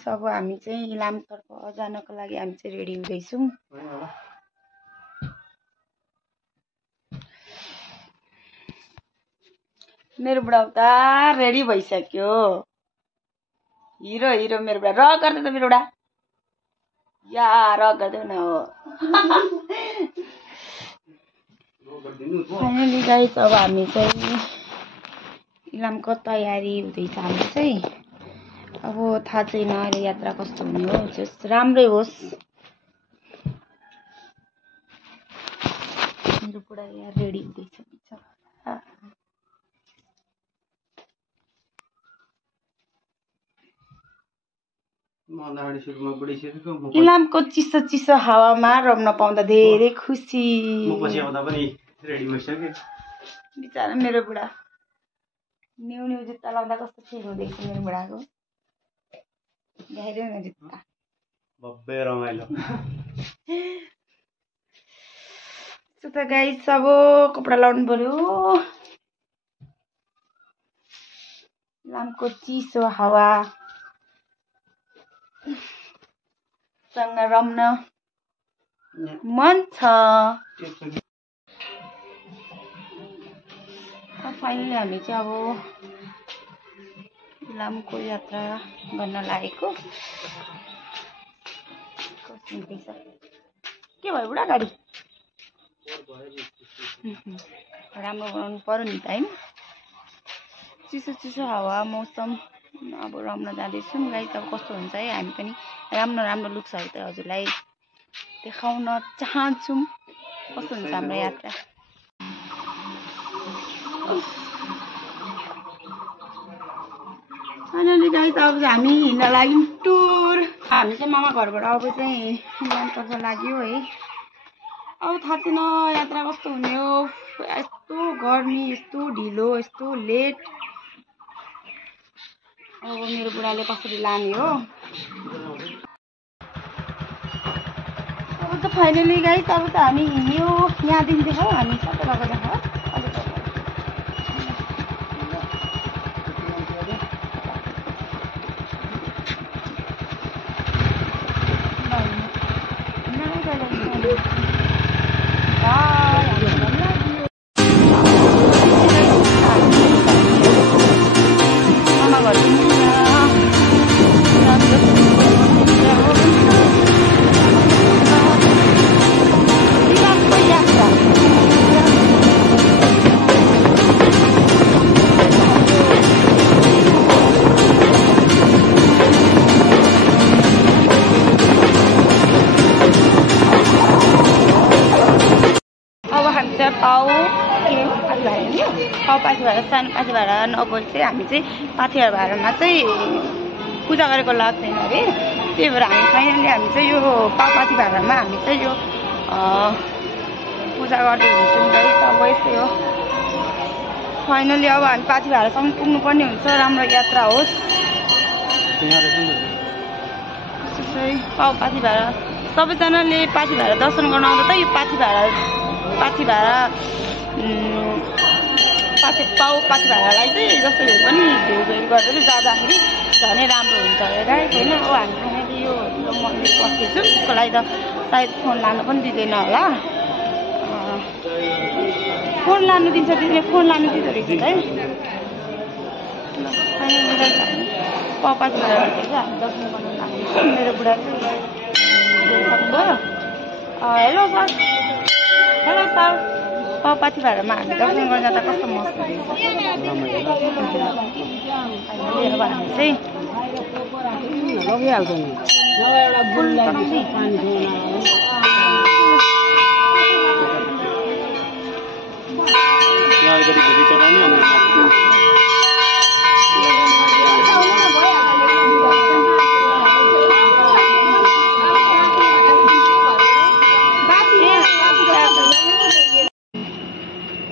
Guys अब हामी चाहिँ इलामतर्फ जानको लागि हामी चाहिँ रेडी हुँदैछौँ। मेरो बुढा उता रेडी भइसक्यो। हिरो हिरो मेरो बुढा र गर्दै त मेरो बुढा या र गर्दै न हो। फाइनली गाइस अब हामी चाहिँ इलामको तयारी हुँदैछ। हाम्रो चाहिँ अब थाहा छैन अहिले यात्रा कस्तो हुने हो, जस राम्रै होस्। मेरो बुढा यहाँ रेडी हुँदैछ। इलामको चिसो चिसो हावामा रम्न पाउँदा धेरै खुसी। बिचारा मेरो बुढा न्यू न्यू जुत्ता लाउँदा कस्तो फिल हुँदैछ मेरो बुढाको। देखाइदेऊ न जुत्ता। बब्बे रमाइलो। सो त गाइस अब कपडा लाउनु पर्यो। इलामको चिसो हावा सँग रम्न मन छ। फाइनली हामी चाहिँ अब इलामको यात्रा गर्न लागेको। के भयो बुढा गाडी? राम्रो बनाउनु पर्यो नि त हैन। चिसो चिसो हावा मौसम अब रम्न जाँदैछौँ गाइस। अब कस्तो हुन्छ है, हामी पनि राम्रो राम्रो लुक्सहरू त हजुरलाई देखाउन चाहन्छौँ। कस्तो हुन्छ हाम्रो यात्रा। फाइनली गाइस अब हामी हिँड्न लाग्यौँ टुर। हामी चाहिँ मामा घरबाट अब चाहिँ इलामतर्फ लाग्यो है। अब थाहा छैन यात्रा कस्तो हुने हो। यस्तो गर्मी, यस्तो ढिलो, यस्तो लेट। अब मेरो बुढाले कसरी लाने हो। अब त फाइनली गाइस अब त हामी हिँड्यो। यहाँदेखि देखाऊ, हामी सबै गएको देखाऊ। पाथी भाडा सानो पाथी भाडा नगोल चाहिँ हामी चाहिँ पाथी भाडामा चाहिँ पूजा गरेको लाग्दैन अरे। त्यही भएर हामी फाइनली हामी चाहिँ यो पाथी भाडामा हामी चाहिँ यो पूजा गर्दै हुन्छौँ गाइस। अब यस्तै हो फाइनली अब हामी पाथी भाडासम्म पुग्नुपर्ने हुन्छ। राम्रो यात्रा होस्। पाथी भाडा सबैजनाले पाथी भाडा दर्शन गर्न आउँदा त यो पाथी भाडा पाथी भाडालाई चाहिँ जसरी पनि धुपहरू गरेर जाँदाखेरि झनै राम्रो हुन्छ अरे गाइस होइन। अब हामी फाइनली यो मन्दिर पस्दैछौँ। त्यसको लागि त सायद फोन लानु पनि दिँदैन होला। फोन लानु दिन्छ दिने, फोन लानु दिँदो रहेछ है। फाइनली गाइस हामी पाथी भाडाबाट चाहिँ हामी दर्शन गर्न लाग्दैछौँ। मेरो बुढा चाहिँ सक्नुभयो। Hello sir, hello sir. पाथी भाडामा हामी दर्शन गर्न जाँदा कस्तो मस्त रहेछ। अब हामी चाहिँ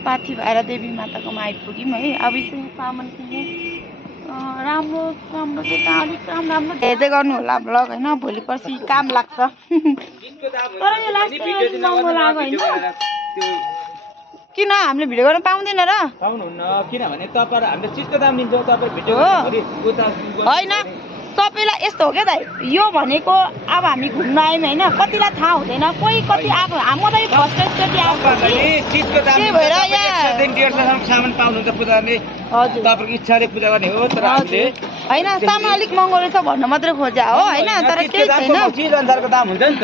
पाथी भएर देवी माताकोमा आइपुग्यौँ है। अब चाहिँ सामान किन्ने राम्रो राम्रो चाहिँ कहाँ अलिक राम्रो हेर्दै गर्नु होला ब्लग होइन। भोलि पर्सि काम लाग्छ। तर यो लास्ट महँगो लाग्यो होइन। किन हामीले भिडियो गर्न पाउँदैन र? पाउनुहुन्न किनभने तपाईहरु हामीले चिजको दाम लिन्छौँ। तपाईहरु भिडियो होइन सबैलाई यस्तो हो क्या दाइ यो भनेको अब हामी घुम्न आयौँ होइन कतिलाई थाहा हुँदैन कोही कति आएको म त यो फर्स्टचोटि आएको त्यही भएर यहाँ सामान पाउनुहुन्छ पूजाले हजुर तपाईँको इच्छाले पूजा गर्ने हो तर हामीले होइन सामान अलिक महँगो रहेछ भन्नु मात्रै खोजा हो होइन तर केही छैन चिज अनुसारको दाम हुन्छ नि त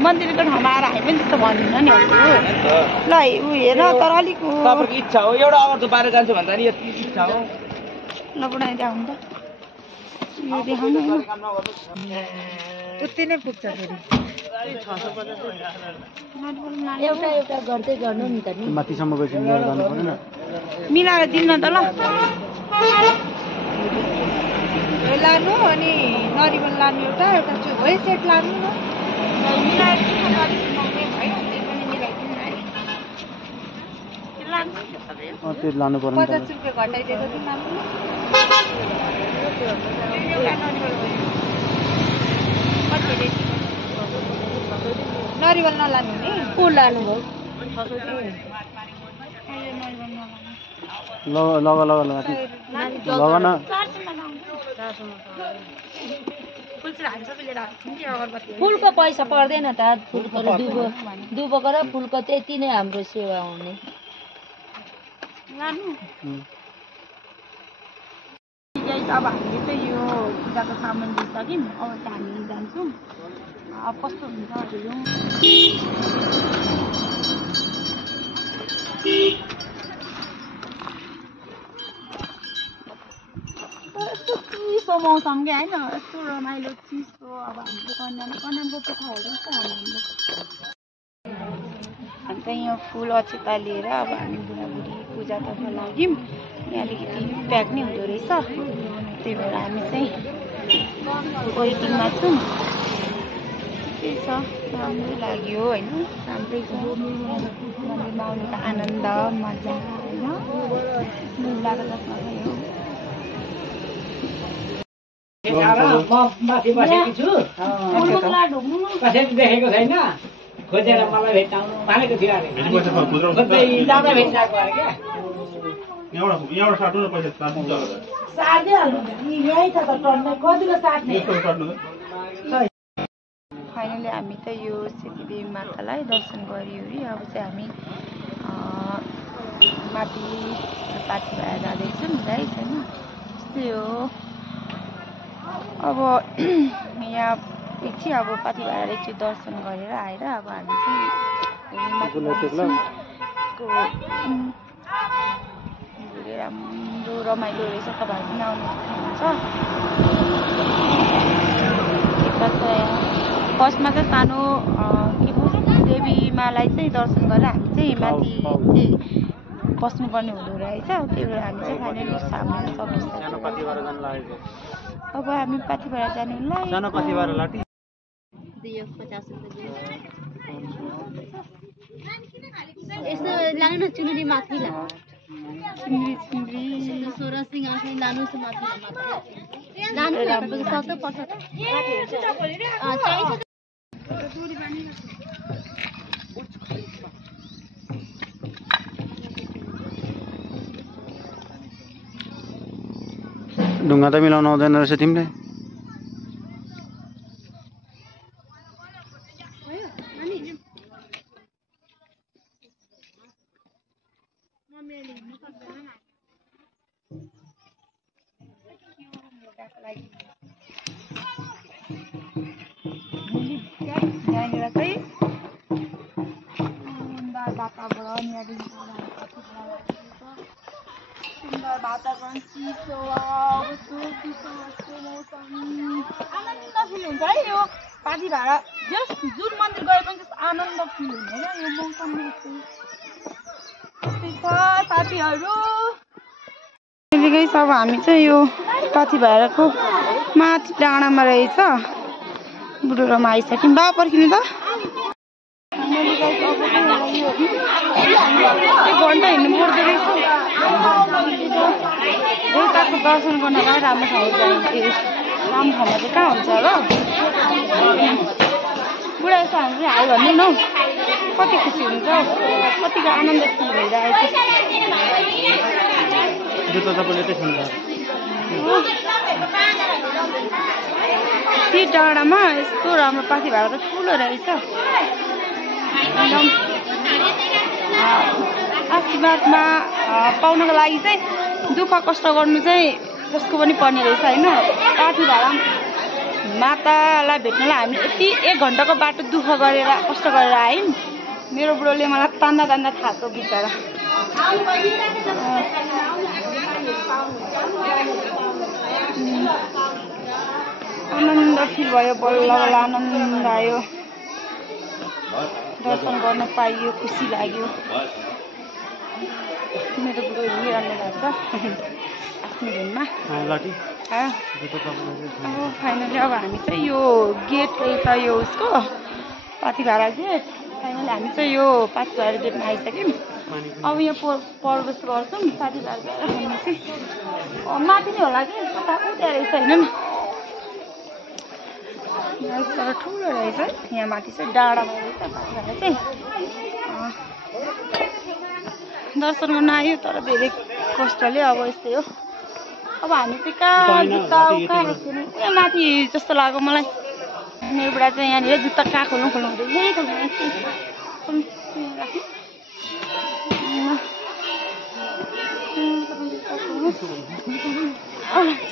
मन्दिरको ठाउँमा आएर हामी पनि त्यस्तो भन्दिनँ नि हजुर ल ऊ हेर तर अलिक तपाईँको इच्छा हो एउटा अगर त बाहिर जान्छु भन्दा नि यति इच्छा हो ल बनाइदिया हुन्छ यो देखाउनु उति नै पुग्छ फेरि एउटा एउटा गर्दै गर्नु नि त नि माथिसम्मको चाहिँ लिएर जानु पर्दैन मिलाएर दिनु न त ल लानु अनि नरिवल लानु एउटा एउटा है सेट लानु न मिलाएर दिनु न अलिक महँगै भयो त्यही पनि मिलाइदिनु न है त्यो लानु पर्ने 50 रुपियाँ घटाइदिएको थियो लानु नरिवल नलानु नि को लानु भयो लगा लगा लगा लगा न फुलको पैसा पर्दैन त फुलको र दुबोको र फुलको त्यति नै हाम्रो सेवा हुने अब हामीले चाहिँ यो पूजाको सामान लिइसक्यौँ अब चाहिँ हामी जान्छौँ अब कस्तो हुन्छ हेरौँ चिसो मौसम क्या होइन यस्तो रमाइलो चिसो अब हामीले कन्यामको पिठाहरू जस्तो हाम्रो अन्त यो फुल अक्षता लिएर अब हामी बुढाबुढी पूजातर्फ लाग्यौँ यहाँ अलिकति प्याक नै हुँदो रहेछ त्यही भएर हामी चाहिँ वेटिङमा छौँ त्यही छ राम्रै लाग्यो होइन राम्रै छ मन्दिरमा आउनु त आनन्द मजा होइन बुढाको जसमा भयो माथि बसेको छु कसैले देखेको छैन खोजेर मलाई भेट्टाउनु भनेको थियो अरे खोज्दै जाँदा भेट्टाएको अरे क्या यहाँबाट साट्नु न पैसा फाइनली हामी त यो सेतीदेवी मातालाई दर्शन गरिवरी अब चाहिँ हामी माथि पाथी भएर जाँदैछौँ गाइस होइन त्यस्तै हो अब यहाँ एकछिन अब पाथी भएर एकछिन दर्शन गरेर आएर अब हामी चाहिँ राम्रो रमाइलो रहेछ तपाईँहरू पनि आउनु सक्नुहुन्छ फर्स्टमा चाहिँ सानो के भन्छ देवीमालाई चाहिँ दर्शन गरेर हामी चाहिँ माथि चाहिँ बस्नुपर्ने हुँदो रहेछ त्यही भएर हामी चाहिँ फाइनली सामने सकिसक्यौँ अब हामी पाथी भएर जानु ल यसो लानु न चुनरी माथि ला चिम्री सोह्र सिंह लानु छ माथि लानु तपाईँको सक्दो पर्छ चाहिन्छ ढुङ्गा त मिलाउनु आउँदैन रहेछ तिमीले यहाँनिर चाहिँ सुन्दर वातावरण सुन्दर वातावरण चिसो चिसो मौसम आनन्द फिल हुन्छ है यो पाथी भाडा जस जुन मन्दिर गए पनि त्यस्तो आनन्द फिल हुने क्या यो मौसमले त्यस्तै छ साथीहरू अब हामी चाहिँ यो पाथी भाडाको माथि डाँडामा रहेछ बुढोमा आइसक्यौँ बा पर्खिनु त घन्टा हिँड्नु पर्दो रहेछ देउताको दर्शन गर्न पनि राम्रो ठाउँ राम्रो ठाउँमा चाहिँ कहाँ हुन्छ होला बुढा यस्तो हामी चाहिँ हाल भन्नु न हौ कति खुसी हुन्छ हौ कतिको आनन्द फिल भइरहेको छ ती डाँडामा यस्तो राम्रो पाथी भाडा त ठुलो रहेछ। एकदम आशीर्वादमा पाउनको लागि चाहिँ दुःख कष्ट गर्नु चाहिँ जसको पनि पर्ने रहेछ होइन। पाथी भाडा मातालाई भेट्नलाई हामीले यति 1 घन्टाको बाटो दुःख गरेर कष्ट गरेर आयौँ। मेरो बुढोले मलाई तान्दा तान्दा थाक्यो बिचरा। आनन्द फिल भयो, बल्ल बल्ल आनन्द आयो, दर्शन गर्न पाइयो, खुसी लाग्यो। मेरो बुढो हिँडिरहनु भएको छ आफ्नो धुनमा। अब फाइनली अब हामी चाहिँ यो गेट रहेछ यो उसको पाथिभाडा गेट। फाइनली हामी चाहिँ यो पाथिभाडा गेटमा आइसक्यौँ। अब यहाँ प्रवेश गर्छौँ पाथिभाडा गएर भनेपछि माथि नै होला कि कता उता रहेछ होइन। तर ठुलो रहेछ यहाँ माथि चाहिँ डाँडामा रहेछ पाथिभाडा चाहिँ। दर्शन गर्न आयो तर धेरै कष्टले अब यस्तै हो। अब हामी चाहिँ कहाँ जुत्ता कहाँ राख्छौँ यहाँ माथि जस्तो लाग्यो मलाई। मेरो बुढा चाहिँ यहाँनिर जुत्ता कहाँ खोल्नु हुँदैन। यही खोल्नु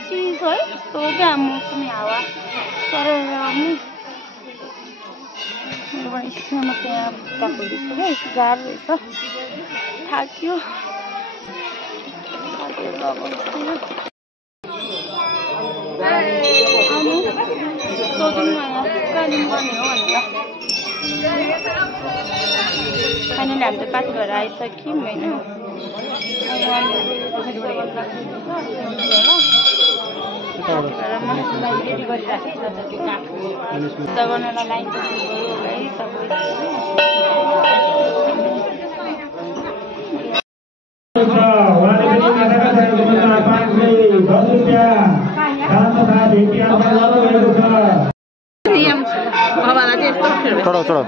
चिसो है यस्तो क्या मौसमी हावा सरेर आउने। मेरो बुढा स्कुलमा त्यहाँ जुत्ता खोल्दैछ क्या गाह्रो रहेछ। थाक्यो फाइनली हामी त पाथिभाडा आइसक्यौँ होइन। रेडी गरिराखेको छ त्यो काठ गर्नलाई लाइन बस्नुभयो है सबै। चढाउ चढाउ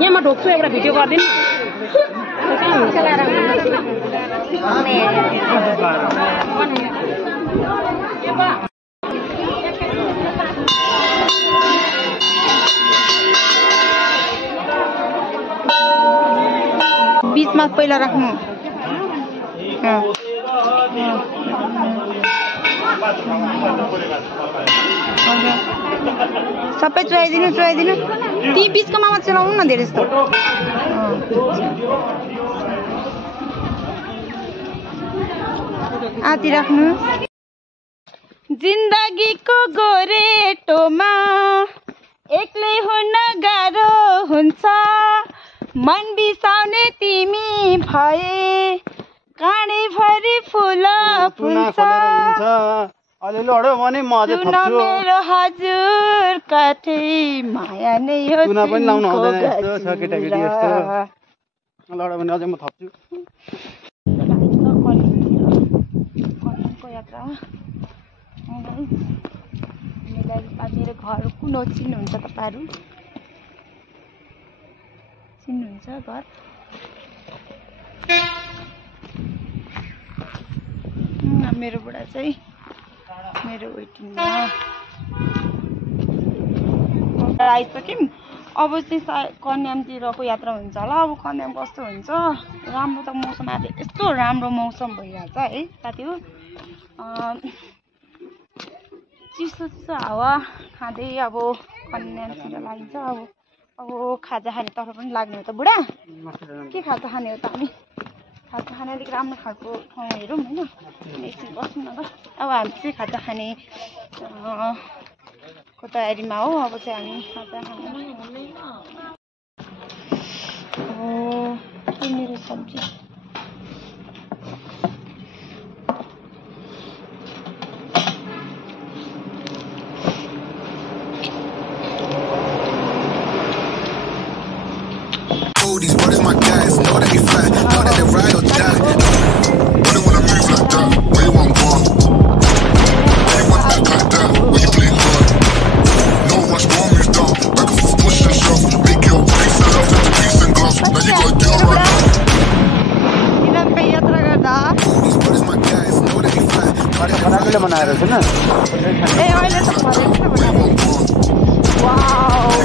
यहाँमा ढोक्छु एउटा भिडियो गरिदिनु। 20 मा पहिला राख्नु। सबै चुहाइदिनु चुहाइदिनु। ती 20 को मामा चलाउनु न धेरै जस्तो। आती राख्नु। जिन्दगीको गोरेटोमा एक्लै हुन गाह्रो हुन्छ, मन बिसाउने तिमी भए काँडैभरि फुल फुल्छ। मेरो हजुर काठै माया नै हो यात्रा। मेरो घर कुन हो चिन्नुहुन्छ तपाईँहरू? चिन्नुहुन्छ घर? मेरो बुढा चाहिँ मेरो वेटिङमा आइसक्यौँ। अब चाहिँ कन्यामतिरको यात्रा हुन्छ होला। अब कन्याम कस्तो हुन्छ राम्रो त मौसम आज यस्तो राम्रो मौसम भइरहेछ है साथीहरू। चिसो चिसो हावा खाँदै अब कन्यामतिर लागिन्छ। अब खाजा खाने तर्फ पनि लाग्ने हो त बुढा। के खाजा खाने हो त हामी? खाजा खाने अलिक राम्रो खालको ठाउँ हेरौँ होइन। एकछिन बस्नु न ल। अब हामी चाहिँ खाजा खाने को तयारीमा हो। अब चाहिँ हामी खाजा खाने मेरो सब्जी What is my guy? मम्मीले बनाएर छैन ए अहिले त फरेको छ बनाएको वाउ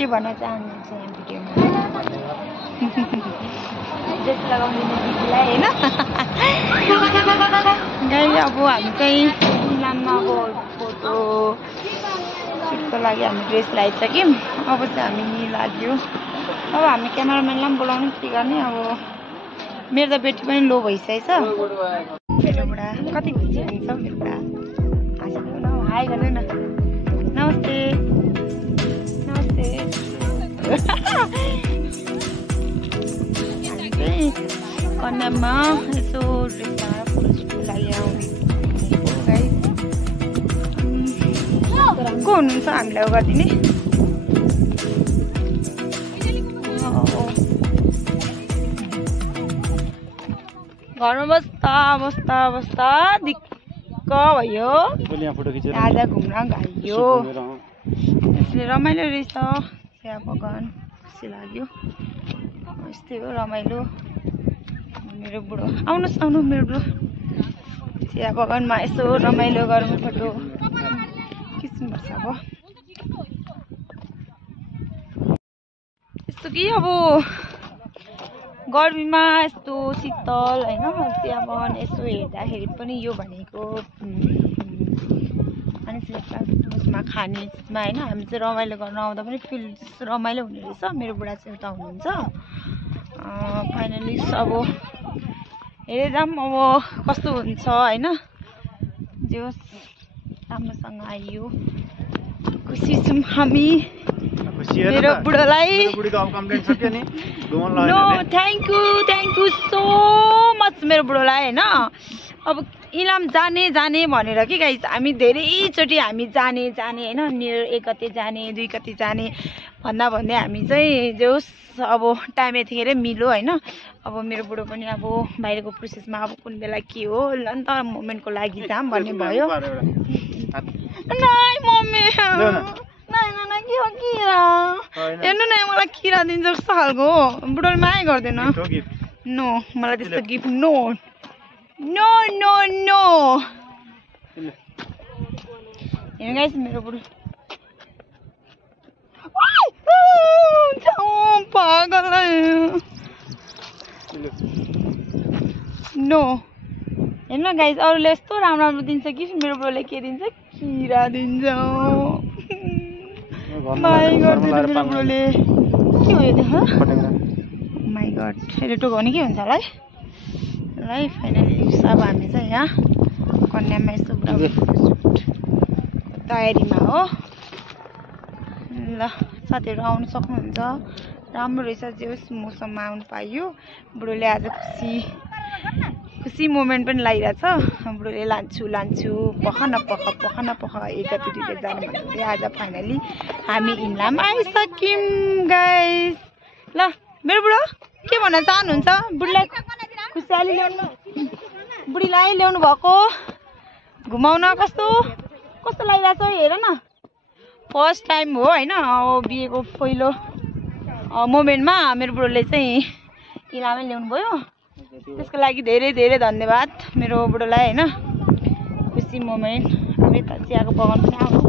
के भन्न चाहनुहुन्छ यहाँ भिडियोमा ड्रेस लगाउने दिदीलाई होइन गाई अब हामी चाहिँ इलाममा अब फोटो सुटको लागि हामी ड्रेस लगाइसक्यौँ अब चाहिँ हामी लाग्यो अब हामी क्यामेराम्यानलाई पनि बोलाउनु के गर्ने अब मेरो त बेटी पनि लो भइसकेछ मेरो बुढा कति खुसी हुन्छ मेरो बुढा हाँसिदिनु न हाई गर्नु न नमस्ते नमस्ते हामी चाहिँ कन्याममा यसो ड्रेसमा फोटोसुटको लागि को हुनुहुन्छ हामीलाई उ गरिदिने घरमा बस्दा बस्दा बस्दा दिक्क भयो आज घुम्न गयो यसले रमाइलो रहेछ चिया बगान खुसी लाग्यो यस्तै हो रमाइलो मेरो बुढो आउनुहोस् आउनु मेरो बुढो चिया बगानमा यसो रमाइलो गरौँ फोटो खिच्नुपर्छ अब यस्तो कि अब गर्मीमा यस्तो शीतल होइन चिया बगान यसो हेर्दाखेरि पनि यो भनेको मानिसले उसमा खाने चिजमा होइन हामी चाहिँ रमाइलो गर्न आउँदा पनि फिल रमाइलो हुने रहेछ मेरो बुढा चाहिँ उता हुनुहुन्छ फाइनली अब हेरेर पनि अब कस्तो हुन्छ होइन जे होस् राम्रोसँग आइयो खुसी छौँ हामी मेरो बुढोलाई no thank you so much मेरो बुढोलाई होइन अब इलाम जाने भनेर के गाइस हामी धेरैचोटि हामी जाने होइन नियर 1 गते जाने 2 गते जाने भन्दै हामी चाहिँ जे होस् अब टाइम यतिखेरै मिल्यो होइन अब मेरो बुढो पनि अब बाहिरको प्रोसेसमा अब कुन बेला के हो ल नि त मोमेन्टको लागि जाम भन्ने भयो नाइ मम्मी नाइ के हो किरा हेर्नु न मलाई किरा दिन्छ जस्तो खालको बुढोले माया गर्दैन नो मलाई त्यस्तो गिफ्ट नो हेर्नु गाइस मेरो बुढो पागल नो हेर्नु गाइस अरूले यस्तो राम्रो दिन्छ गिफ्ट मेरो बुढोले के दिन्छ किरा दिन्छ माई गर्दैन मेरो बुढोले के हो यो देखा माई गड रेटो गर्ने के हुन्छ होला है फाइनली अब हामी चाहिँ यहाँ कन्यामा यस्तो तयारीमा हो ल साथीहरू आउनु सक्नुहुन्छ राम्रो रहेछ जे होस् मौसममा आउनु पाइयो बुढोले आज खुसी मोमेन्ट पनि लागिरहेछ बुढोले लान्छु पख न पख 1 गते 2 गते जानु भन्दै आज फाइनली हामी इलाम आइसक्यौँ गाइस ल मेरो बुढो के भन्न चाहनुहुन्छ बुढीलाई खुसियाली ल्याउनु बुढीलाई ल्याउनु भएको घुमाउन कस्तो लागिरहेछ हेर न फर्स्ट टाइम हो होइन अब बिहेको पहिलो मोमेन्टमा मेरो बुढोले चाहिँ इलामै ल्याउनु भयो त्यसको लागि धेरै धन्यवाद मेरो बुढोलाई होइन खुसी मोमेन्ट अब यता चियाको बगान पनि आउनु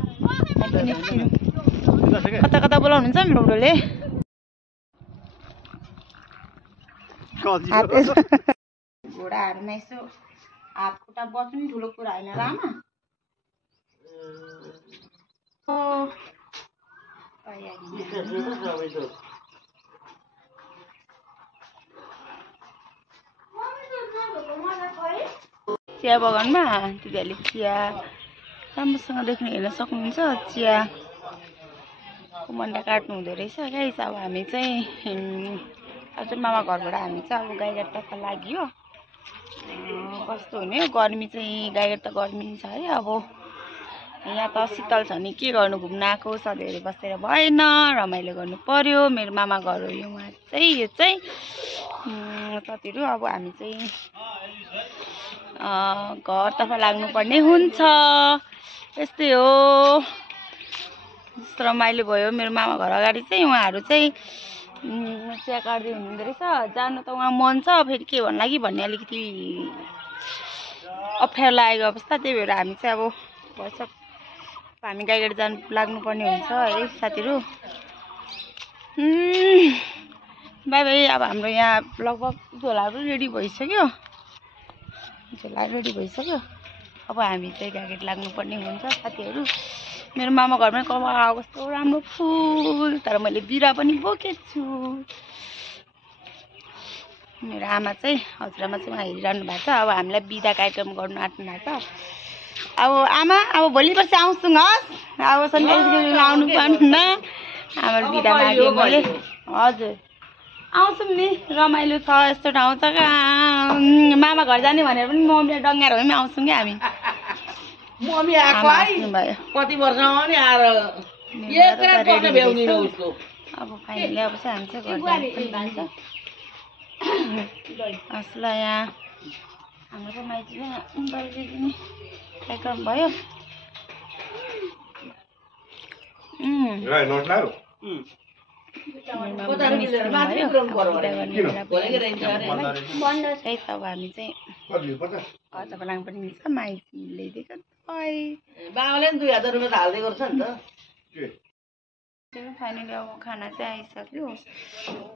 कता बोलाउनुहुन्छ मेरो बुढोले बुढाहरूमा यसो हात खुट्टा बस्नु नि ठुलो कुरा होइन र आमा चिया बगानमा दिदीहरूले चिया राम्रोसँग देख्न हेर्न सक्नुहुन्छ चियाको मन्डा काट्नु हुँदो रहेछ गाइस अब हामी चाहिँ हजुर मामा घरबाट हामी चाहिँ अब गाईघाटतर्फ लाग्यो कस्तो हुने हो गर्मी चाहिँ गाईहरू त गर्मी छ है अब यहाँ त शीतल छ नि के गर्नु घुम्न आएको सधैँहरू बसेर भएन रमाइलो गर्नु पर्यो मेरो मामा घर हो यो उहाँ चाहिँ यो चाहिँ साथीहरू अब हामी चाहिँ घरतर्फ लाग्नुपर्ने हुन्छ यस्तै हो यस्तो रमाइलो भयो मेरो मामा घर अगाडि चाहिँ उहाँहरू चाहिँ चिया काट्दै हुनुहुँदो रहेछ जानु त उहाँ मन छ फेरि के भन्ला कि भन्ने अलिकति अप्ठ्यारो लागेको अवस्था त्यही भएर हामी चाहिँ अब भइसक्यो हामी गाईगाडी जानु लाग्नुपर्ने हुन्छ है साथीहरू बाई बाई अब हाम्रो यहाँ लगभग झोलाहरू रेडी भइसक्यो अब हामी चाहिँ गाईगाडी लाग्नुपर्ने हुन्छ साथीहरू मेरो मामा घरमै कहाँ कस्तो राम्रो फुल तर मैले बिरा पनि बोकेको छु मेरो आमा चाहिँ हजुरआमा चाहिँ उहाँ हेरिरहनु भएको छ अब हामीलाई बिदा कार्यक्रम गर्नु आँट्नु भएको छ अब आमा अब भोलि पर्सि आउँछु अब सन्ध्या आउनु पर्दैन आमा बिदा माग्यो मैले हजुर आउँछौँ नि रमाइलो छ यस्तो ठाउँ त कहाँ मामा घर जाने भनेर पनि मम्मीलाई डङ्गाएर भए पनि आउँछौँ कि हामी मम्मी आएको है कति वर्ष नि आएर अब फाइनली अब चाहिँ हामी चाहिँ घर जान्छ असला यहाँ हाम्रो त माइतीमा बल्दी दिने कार्यक्रम भयो त्यही त अब हामी चाहिँ घरतर्फ लाग्नु पनि मिल्छ माइती ल्याइदिएको बाबाले नि 2000 रुपियाँ त हाल्दै गर्छ नि त फाइनली अब खाना चाहिँ आइसक्यो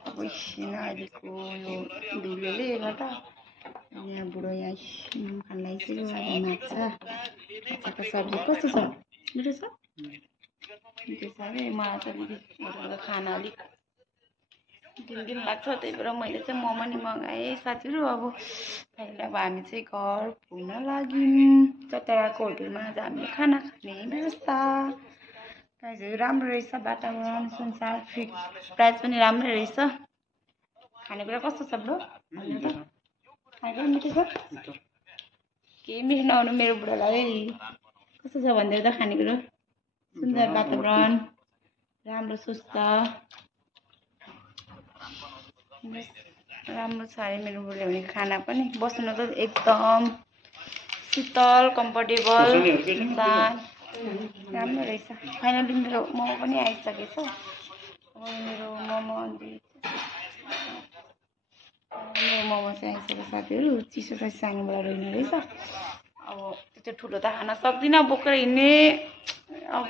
अब अहिलेको यो भिडियोले गर्दा यहाँ बुढो यहाँ खाना आइसक्यो माछाको सब्जी कस्तो छ मिठो छ मिठो छ अरे मलाई त अलिक खाना अलिक दिन लाग्छ त्यही भएर मैले चाहिँ मोमो नि मगाएँ साथीहरू अब फाइनली अब हामी चाहिँ घर पुग्न लाग्यौँ चतराको होटलमा आज हामीले खाना खाने व्यवस्था प्राइसहरू राम्रो रहेछ वातावरण संसार फिट प्राइस पनि राम्रै रहेछ खानेकुरा कस्तो छ ब्रो खानेकुरा मिठो छ केही मिठो नहुनु मेरो बुढालाई कस्तो छ भन्दै त खानेकुरा सुन्दर वातावरण राम्रो सुस्त राम्रो छ अरे मेरो बुढाले भनेको खाना पनि बस्नु त एकदम शीतल कम्फर्टेबल राम्रो रहेछ फाइनली मेरो मोमो पनि आइसकेछ अब मेरो मोमो चाहिँ आइसक्यो साथीहरू चिसो चाहिँ सानोबाट रहेन रहेछ अब त्यो ठुलो त खान सक्दिनँ बोकेर हिँड्ने अब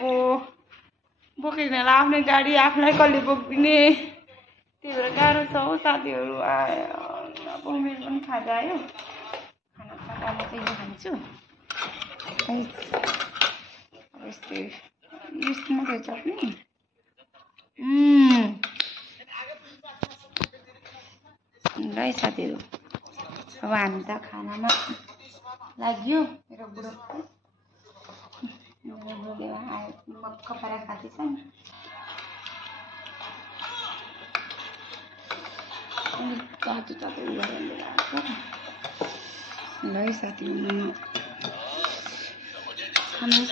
बोकेर हिँड्नेलाई आफ्नै गाडी आफूलाई कसले बोकिदिने त्यही भएर गाह्रो छ हो साथीहरू अब मेरो पनि खाजा आयो खाना सादा म चाहिँ यो खान्छु यस्तै यस्तो मात्रै चट्नी ल साथीहरू अब हामी त खानामा लाग्यो मेरो बुढोले आयो मक्क पारेर खाँदैछ नि अलिक तातो तातो उयो गरेर आएको ल साथीहरू खानु छ